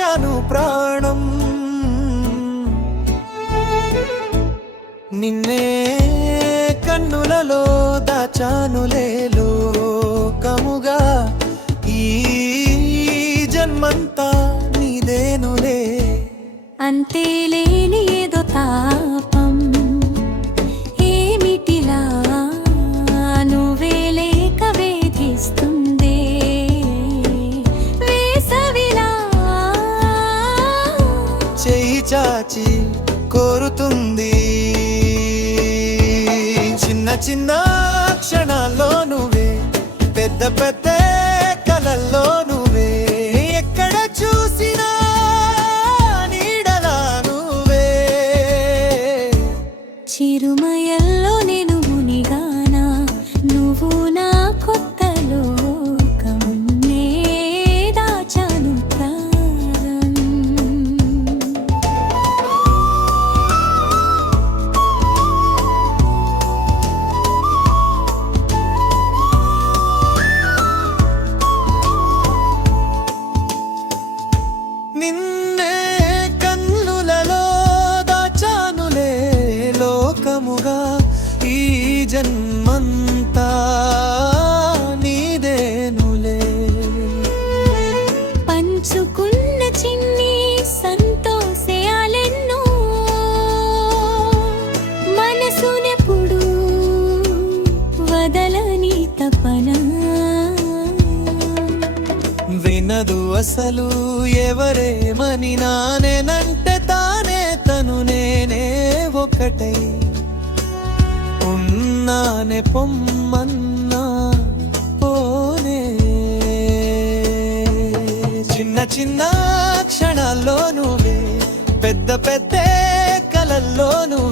దాచాను ప్రాణం నిన్నే కన్నులలో దాచానులే లోకముగా ఈ జన్మంతా నీదేనులే అంతేలేని ఏదో తాపం ఏమిటిలా నువ్వే లేక వేధిస్తుందే వేసవిలా చెయ్యి చాచి కోరుతుంది చిన్న చిన్న క్షణాల్లో నువ్వే పెద్ద పెద్ద కలల్లో నువ్వే ఎక్కడ చూసినా నీడలా నువ్వే చిరుమయల్లో నేను మునిగానా నువ్వు నా కొత్త లోకం నే దాచాను ప్రాణం నిన్నే కన్నులలో దాచానులే లోకముగా ఈ జన్మంతా నీదేనులే పంచుకున్న చిన్ని సంతోషాలెన్నో మనసునెప్పుడు వదలని తపన వినదు అసలు ఎవరేమని నానేనంటే తానే తను నేనే ఒకటై ఉన్నానే పొమ్మన్నా పోనే చిన్న చిన్న క్షణాల్లో నువ్వే పెద్ద పెద్ద కలల్లో నువ్వే